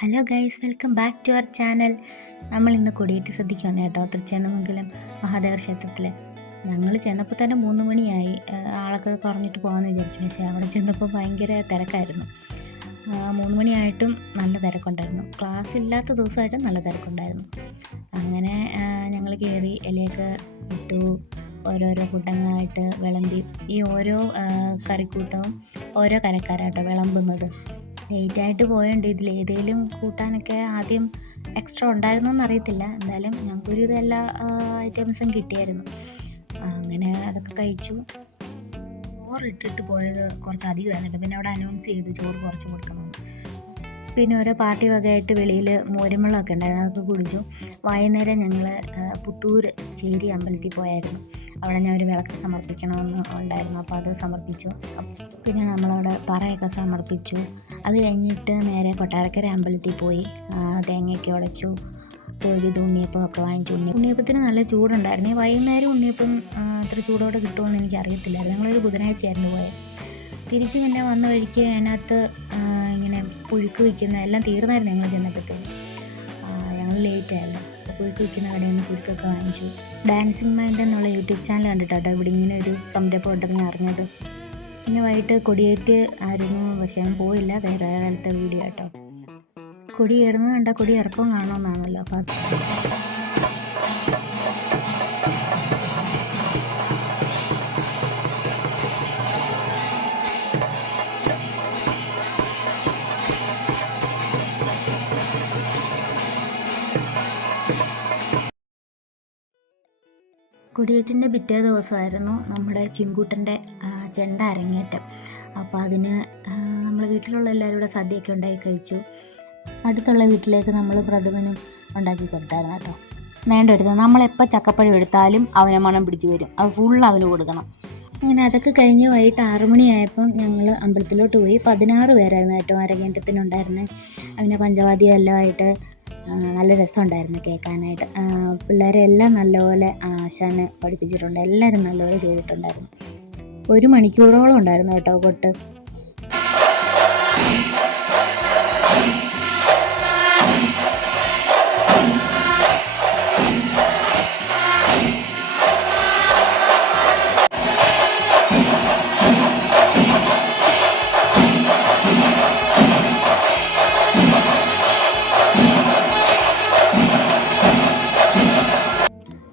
Hello guys, welcome back to our channel. നമ്മൾ ഇന്ന് കൊടിയേറ്റ് സദ്യക്ക് വന്നു കേട്ടോ, തൃച്ചേന്നമംഗലം മഹാദേവ ക്ഷേത്രത്തിൽ. ഞങ്ങൾ ചെന്നപ്പോൾ തന്നെ 3 മണിയായി. ആളൊക്കെ കുറഞ്ഞിട്ട് പോകാമെന്ന് വിചാരിച്ചു, പക്ഷേ അവിടെ ചെന്നപ്പോൾ ഭയങ്കര തിരക്കായിരുന്നു. 3 മണിയായിട്ടും നല്ല തിരക്കുണ്ടായിരുന്നു. ക്ലാസ് ഇല്ലാത്ത ദിവസമായിട്ടും നല്ല തിരക്കുണ്ടായിരുന്നു. അങ്ങനെ ഞങ്ങൾ കയറി ഇലയൊക്കെ ഇട്ടു, ഓരോരോ കൂട്ടങ്ങളായിട്ട് വിളമ്പി. ഈ ഓരോ കറിക്കൂട്ടവും ഓരോ കരക്കാരാട്ടോ വിളമ്പുന്നത്. ലേറ്റായിട്ട് പോയതുകൊണ്ട് ഇതിൽ ഏതെങ്കിലും കൂട്ടാനൊക്കെ ആദ്യം എക്സ്ട്രാ ഉണ്ടായിരുന്നോന്ന് അറിയത്തില്ല. എന്തായാലും ഞങ്ങൾക്കൊരു എല്ലാ ഐറ്റംസും കിട്ടിയായിരുന്നു. അങ്ങനെ അതൊക്കെ കഴിച്ചു. ചോറ് ഇട്ടിട്ട് പോയത് കുറച്ച് അധികമായിരുന്നില്ല. പിന്നെ അവിടെ അനൗൺസ് ചെയ്തു ചോറ് കുറച്ച് കൊടുക്കണമെന്ന്. പിന്നെ ഓരോ പാർട്ടി വകയായിട്ട് വെളിയിൽ മോരുവെള്ളമൊക്കെ ഉണ്ടായിരുന്നു, അതൊക്കെ കുടിച്ചു. വൈകുന്നേരം ഞങ്ങൾ പുത്തൂർ ചേരി അമ്പലത്തിൽ പോയായിരുന്നു. അവിടെ ഞാൻ ഒരു വിളക്ക് സമർപ്പിക്കണമെന്ന് ഉണ്ടായിരുന്നു, അപ്പോൾ അത് സമർപ്പിച്ചു. പിന്നെ നമ്മളവിടെ പറയൊക്കെ സമർപ്പിച്ചു. അത് കഴിഞ്ഞിട്ട് നേരെ കൊട്ടാരക്കര അമ്പലത്തിൽ പോയി തേങ്ങയൊക്കെ ഉടച്ചു, തൊഴുത് ഉണ്ണിയപ്പമൊക്കെ വാങ്ങിച്ചു. ഉണ്ണിയപ്പത്തിന് നല്ല ചൂടുണ്ടായിരുന്നു. വൈകുന്നേരം ഉണ്ണിയപ്പം അത്ര ചൂടോടെ കിട്ടുമെന്ന് എനിക്കറിയത്തില്ലായിരുന്നു. ഞങ്ങളൊരു ബുധനാഴ്ചയായിരുന്നു പോയത്. തിരിച്ച് പിന്നെ വന്ന വഴിക്ക് അതിനകത്ത് ഇങ്ങനെ പുഴുക്ക് വയ്ക്കുന്ന എല്ലാം തീർന്നായിരുന്നു. ഞങ്ങൾ ചെന്നപ്പോഴത്തേക്ക് ഞങ്ങൾ ലേറ്റായല്ലോ. പുഴുക്ക് വയ്ക്കുന്ന കടയിൽ നിന്ന് പുഴുക്കൊക്കെ വാങ്ങിച്ചു. ഡാൻസിങ് മൈൻഡ് എന്നുള്ള യൂട്യൂബ് ചാനൽ കണ്ടിട്ടോ ഇവിടെ ഇങ്ങനെ ഒരു സംരംഭം ഉണ്ടെന്ന് അറിഞ്ഞത്. പിന്നെ വൈകിട്ട് കൊടിയേറ്റ് ആയിരുന്നു, പക്ഷേ ഞാൻ പോയില്ല. വേറെ അടുത്ത വീഡിയോ കേട്ടോ. കൊടി കയറുന്നത് കണ്ടാൽ കൊടി ഇറക്കവും കാണുമെന്നാണല്ലോ, അപ്പോൾ അത് കൊടിയേറ്റിൻ്റെ പിറ്റേ ദിവസമായിരുന്നു നമ്മുടെ ചിങ്കൂട്ടൻ്റെ ചെണ്ട അരങ്ങേറ്റം. അപ്പോൾ അതിന് നമ്മൾ വീട്ടിലുള്ള എല്ലാവരും കൂടെ സദ്യയൊക്കെ ഉണ്ടാക്കി കഴിച്ചു. അടുത്തുള്ള വീട്ടിലേക്ക് നമ്മൾ പ്രഥമനും ഉണ്ടാക്കി കൊടുത്തായിരുന്നു കേട്ടോ. വേണ്ടെടുത്ത് നമ്മളെപ്പോൾ ചക്കപ്പഴം എടുത്താലും അവനെ മണം പിടിച്ച് വരും, അത് ഫുൾ അവന് കൊടുക്കണം. അങ്ങനെ അതൊക്കെ കഴിഞ്ഞ് വൈകിട്ട് 6 മണിയായപ്പം ഞങ്ങൾ അമ്പലത്തിലോട്ട് പോയി. 16 പേരായിരുന്നു കേട്ടോ അരങ്ങേറ്റത്തിനുണ്ടായിരുന്നത്. അങ്ങനെ പഞ്ചവാദ്യം എല്ലാമായിട്ട് നല്ല രസമുണ്ടായിരുന്നു കേൾക്കാനായിട്ട്. പിള്ളേരെ എല്ലാം നല്ലപോലെ ആശാന് പഠിപ്പിച്ചിട്ടുണ്ട്. എല്ലാവരും നല്ലപോലെ ചെയ്തിട്ടുണ്ടായിരുന്നു. 1 മണിക്കൂറോളം ഉണ്ടായിരുന്നു കേട്ടോ കൊട്ട്.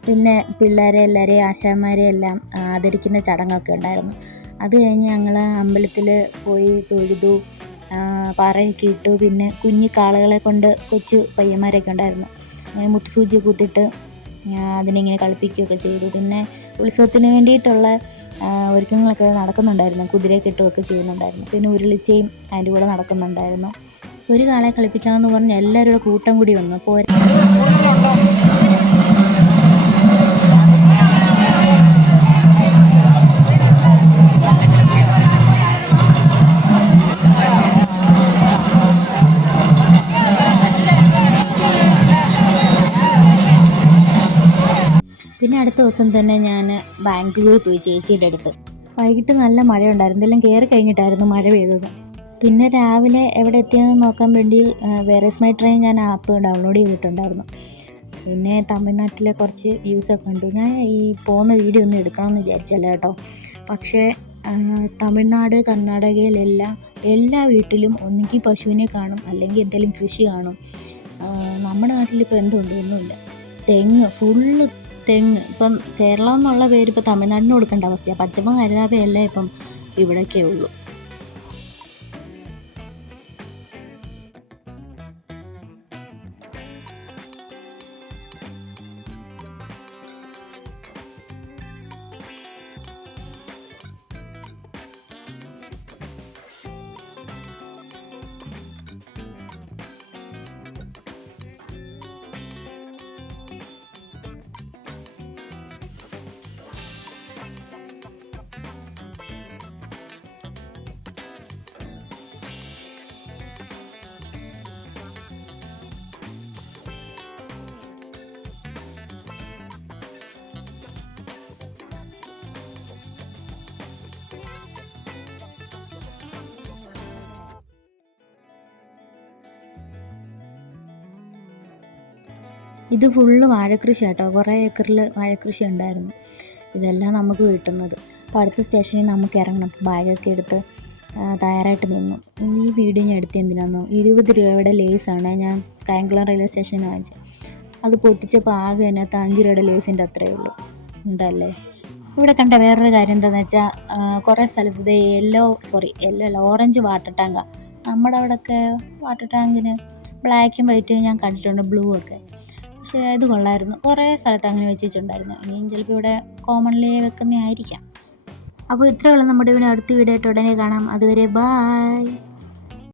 പിന്നെ പിള്ളേരെ എല്ലാവരെയും ആശാന്മാരെയും എല്ലാം ആദരിക്കുന്ന ചടങ്ങൊക്കെ ഉണ്ടായിരുന്നു. അത് കഴിഞ്ഞ് ഞങ്ങൾ അമ്പലത്തിൽ പോയി തൊഴുതു, പറയൊക്കെ ഇട്ടു. പിന്നെ കുഞ്ഞു കാളകളെ കൊണ്ട് കൊച്ചു പയ്യന്മാരൊക്കെ ഉണ്ടായിരുന്നു. അങ്ങനെ മുട്ടുസൂചി കുത്തിയിട്ട് അതിനിങ്ങനെ കളിപ്പിക്കുകയൊക്കെ ചെയ്തു. പിന്നെ ഉത്സവത്തിന് വേണ്ടിയിട്ടുള്ള ഒരുക്കങ്ങളൊക്കെ നടക്കുന്നുണ്ടായിരുന്നു. കുതിരയെ കെട്ടുകയൊക്കെ ചെയ്യുന്നുണ്ടായിരുന്നു. പിന്നെ ഉരുളിച്ചയും അതിൻ്റെ കൂടെ നടക്കുന്നുണ്ടായിരുന്നു. ഒരു കാളെ കളിപ്പിക്കാമെന്ന് പറഞ്ഞ് എല്ലാവരും കൂട്ടം കൂടി വന്നു. അപ്പോൾ പിന്നെ അടുത്ത ദിവസം തന്നെ ഞാൻ ബാംഗ്ലൂരിൽ പോയി ചേച്ചിയുടെ അടുത്ത്. വൈകിട്ട് നല്ല മഴയുണ്ടായിരുന്നു. ഇതെല്ലാം കയറി കഴിഞ്ഞിട്ടായിരുന്നു മഴ പെയ്തത്. പിന്നെ രാവിലെ എവിടെ എത്തിയെന്ന് നോക്കാൻ വേണ്ടി വേർ ഈസ് മൈ ട്രെയിൻ ഞാൻ ആപ്പ് ഡൗൺലോഡ് ചെയ്തിട്ടുണ്ടായിരുന്നു. പിന്നെ തമിഴ്നാട്ടിലെ കുറച്ച് വ്യൂസൊക്കെ കണ്ടു. ഞാൻ ഈ പോകുന്ന വീഡിയോ ഒന്നും എടുക്കണമെന്ന് വിചാരിച്ചല്ല കേട്ടോ. പക്ഷേ തമിഴ്നാട്, കർണാടകയിലെല്ലാം എല്ലാ വീട്ടിലും ഒന്നുകിൽ പശുവിനെ കാണും, അല്ലെങ്കിൽ എന്തെങ്കിലും കൃഷി കാണും. നമ്മുടെ നാട്ടിലിപ്പോൾ എന്തുണ്ട്? ഒന്നുമില്ല. തെങ്ങ്, ഫുള്ള് തെങ്ങ്. ഇപ്പം കേരളം എന്നുള്ള പേര് ഇപ്പോൾ തമിഴ്നാടിന് കൊടുക്കേണ്ട അവസ്ഥയാണ്. പച്ചപ്പും ഹരിതാപയല്ലേ ഇപ്പം ഇവിടെയൊക്കെ ഉള്ളൂ. ഇത് ഫുള്ള് വാഴക്കൃഷി കേട്ടോ, കുറേ ഏക്കറിൽ വാഴക്കൃഷി ഉണ്ടായിരുന്നു. ഇതെല്ലാം നമുക്ക് കിട്ടുന്നത്. അപ്പോൾ അടുത്ത സ്റ്റേഷനിൽ നമുക്ക് ഇറങ്ങണം. ബാഗൊക്കെ എടുത്ത് തയ്യാറായിട്ട് നിന്നു. ഈ വീഡിയോ ഞാൻ എടുത്ത് എന്തിനാണെന്നോ, 20 രൂപയുടെ ലേസാണ് ഞാൻ കായംകുളം റെയിൽവേ സ്റ്റേഷനിൽ വാങ്ങിച്ചത്. അത് പൊട്ടിച്ചപ്പോൾ ആകെ അതിനകത്ത് 5 രൂപയുടെ ലേസിൻ്റെ അത്രയേ ഉള്ളൂ. എന്തല്ലേ. ഇവിടെ കണ്ട വേറൊരു കാര്യം എന്താണെന്ന് വെച്ചാൽ, കുറേ സ്ഥലത്ത് ഇത് ഓറഞ്ച് വാട്ടർ ടാങ്കാണ്. നമ്മുടെ അവിടെയൊക്കെ വാട്ടർ ടാങ്കിന് ബ്ലാക്കും വൈറ്റും ഞാൻ കണ്ടിട്ടുണ്ട്, ബ്ലൂ ഒക്കെ. പക്ഷേ ഇത് കൊള്ളായിരുന്നു. കുറേ സ്ഥലത്ത് അങ്ങനെ വെച്ചിട്ടുണ്ടായിരുന്നു. ഇനിയും ചിലപ്പോൾ ഇവിടെ കോമൺലി വെക്കുന്നതായിരിക്കാം. അപ്പോൾ ഇത്രയേ ഉള്ളൂ നമ്മുടെ അടുത്ത വീഡിയോ ആയിട്ട് ഉടനെ കാണാം. അതുവരെ ബായ്.